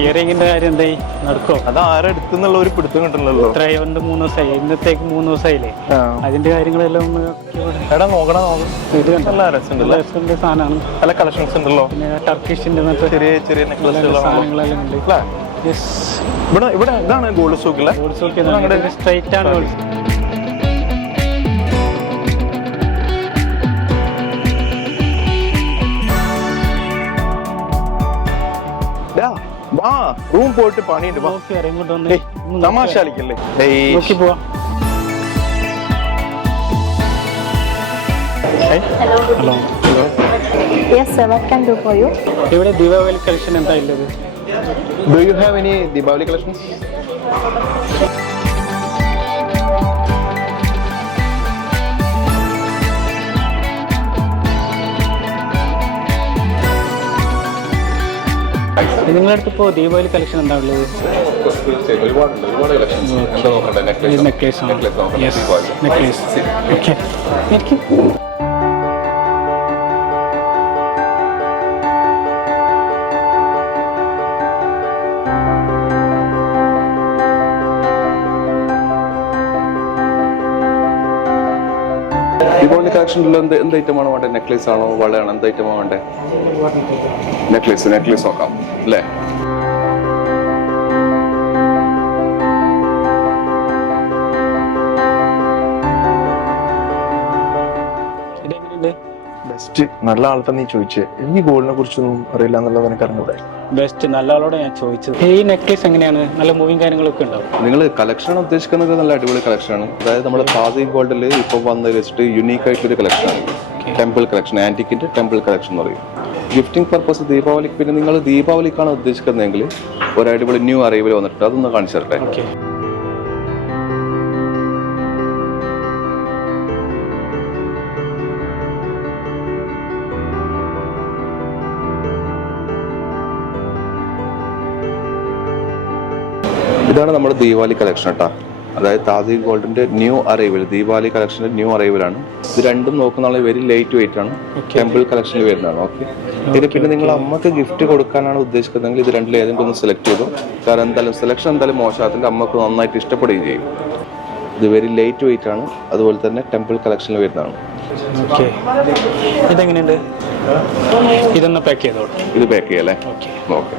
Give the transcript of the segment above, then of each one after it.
ഇയറിംഗിന്റെ കാര്യം എന്തായി? നടക്കോ അത് ഒരു പിടുത്തം കിട്ടണല്ലോ ഇത്രയുണ്ട് മൂന്ന് ദിവസമായി ഇന്നത്തേക്ക് മൂന്ന് ദിവസമായില്ലേ? അതിന്റെ കാര്യങ്ങളെല്ലാം ഒന്ന് എടാ നോക്കണ നോക്കണം ഇത് കണ്ടോ? നല്ല രസമുണ്ടല്ലേ? സാധനമാണ്. നല്ല കളക്ഷൻസ് ഉണ്ടല്ലോ. പിന്നെ ടർക്കിഷിന്റെ ചെറിയ ചെറിയ സാധനങ്ങളെല്ലാം ഉണ്ട്. ഇവിടെ ഇവിടെ ഇതാണ് ഗോൾഡ് സ്റ്റോക്ക് അല്ലേ? സ്ട്രൈറ്റ് ആണ് gold. ഡാ, വാ. റൂം തമാശ കളിക്കല്ലേ? നോക്കി പോവാ. Hello. Yes, sir. What do for you ഇവിടെ ദീപാവലി കളക്ഷൻ എന്താ ഉള്ളത്? Do you have any Diwali collections? നിങ്ങളുടെ അടുത്ത് ഇപ്പോൾ ദീപാവലി കളക്ഷൻ എന്താ ഉള്ളത്? ഒരുപാടുണ്ട് ഒരുപാട് കളക്ഷൻ എന്താ നോക്കണ്ടേ. നെക്ലേസ് നെക്ലേസ് നെക്ലേസ് നെക്ലേസ് എനിക്ക് ദീപാവലി കളക്ഷനിൽ എന്ത് എന്ത് ഐറ്റമാണ് വേണ്ടത്? നെക്ലേസ് ആണോ? വളയാണോ? എന്ത് ഐറ്റമാണ് വേണ്ടത്? നെക്ലേസ് നെക്ലേസ് നോക്കാം. അല്ലേ? ബെസ്റ്റ് നല്ല ആൾ നീ ചോദിച്ചേ. ഈ ഗോൾഡിനെ കുറിച്ചൊന്നും അറിയില്ല എന്നുള്ളത് എനിക്ക് അറിഞ്ഞൂടെ ബെസ്റ്റ് നല്ല ആളോട് ഞാൻ ചോദിച്ചത്. ഈ നെക്ലേസ് എങ്ങനെയാണ്? നല്ല മൂവിങ് കാര്യങ്ങളൊക്കെ ഉണ്ടാവും നിങ്ങൾ കളക്ഷൻ ഉദ്ദേശിക്കുന്നത് നല്ല അടിപൊളി കളക്ഷനാണ് അതായത് നമ്മുടെ ഖാദി ഗോൾഡിൽ ഇപ്പോൾ വന്ന് വെച്ചിട്ട് യുണീക്ക് കളക്ഷൻ ആണ്. ടെമ്പിൾ കളക്ഷൻ ആന്റിക്കിന്റെ ടെമ്പിൾ കളക്ഷൻ എന്ന് പറയും. ഗിഫ്റ്റിംഗ് പർപ്പസ് ദീപാവലിക്ക് പിന്നെ നിങ്ങൾ ദീപാവലിക്കാണ് ഉദ്ദേശിക്കുന്നതെങ്കിൽ ഒരു അടിപൊളി ന്യൂ അറൈവൽ വന്നിട്ടുണ്ട്. അതൊന്ന് കാണിച്ചു തരട്ടെ. ഇതാണ് നമ്മുടെ ദീപാവലി കളക്ഷൻ കേട്ടോ അതായത് താജി ഗോൾഡിന്റെ ന്യൂ അറൈവൽ ദീപാവലി കളക്ഷന്റെ ന്യൂ അറൈവലാണ് ആണ്. ഇത് രണ്ടും നോക്കുന്ന വെരി ലൈറ്റ് വെയിറ്റ് ആണ്. ടെമ്പിൾ കളക്ഷനിൽ വരുന്നതാണ്. ഓക്കെ ഇത് പിന്നെ നിങ്ങൾ അമ്മയ്ക്ക് ഗിഫ്റ്റ് കൊടുക്കാനാണ് ഉദ്ദേശിക്കുന്നതെങ്കിൽ ഇത് രണ്ടിൽ ഏതെങ്കിലും ഒന്ന് സെലക്ട് ചെയ്തു. കാരണം എന്തായാലും സെലക്ഷൻ എന്തായാലും മോശമാകത്തില്ല അമ്മയ്ക്ക് നന്നായിട്ട് ഇഷ്ടപ്പെടുകയും ചെയ്യും. ഇത് വെരി ലൈറ്റ് വെയിറ്റ് ആണ്. അതുപോലെ തന്നെ ടെമ്പിൾ കളക്ഷനിൽ വരുന്നതാണ്. ഇതെങ്ങനെയുണ്ട്? ഇതൊന്ന് പാക്ക് ചെയ്തോളൂ ഇത് പാക്ക് ചെയ്യാം അല്ലേ? ഓക്കെ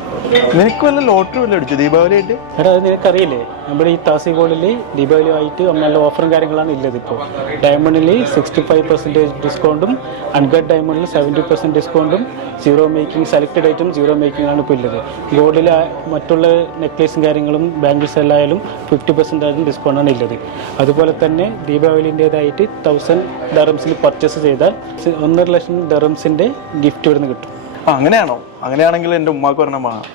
നിനക്ക് വല്ല ലോട്ടറി വല്ല അടിച്ചു ദീപാവലി ആയിട്ട് എടാ അത് നിനക്കറിയില്ലേ? നമ്മുടെ ഈ താസി ഗോൾഡിൽ ദീപാവലി ആയിട്ട് നല്ല ഓഫറും കാര്യങ്ങളാണ് ഉള്ളത് ഇപ്പോൾ ഡയമണ്ടിൽ സിക്സ്റ്റി ഫൈവ് പെർസെന്റേജ് ഡിസ്കൗണ്ടും അൺകട്ട് ഡയമണ്ടിൽ സെവന്റി പെർസെന്റ് ഡിസ്കൗണ്ടും zero making selected item zero making ആണ് ഇപ്പോൾ ഉള്ളത് ഗോൾഡിൽ മറ്റുള്ള നെക്ലേസും കാര്യങ്ങളും ബാംഗിൾസ് എല്ലായാലും ഫിഫ്റ്റി പെർസെന്റ് ആയാലും ഡിസ്കൗണ്ട് ആണ് ഉള്ളത് അതുപോലെ തന്നെ ദീപാവലിന്റെതായിട്ട് തൗസൻഡ് ഡറംസിൽ പർച്ചേസ് ചെയ്താൽ ഒന്നര ലക്ഷം ഡറംസിന്റെ ഗിഫ്റ്റ് ഇവിടുന്ന് കിട്ടും. അങ്ങനെയാണോ അങ്ങനെയാണെങ്കിൽ എന്റെ ഉമ്മാക്ക് ഒരെണ്ണം വേണം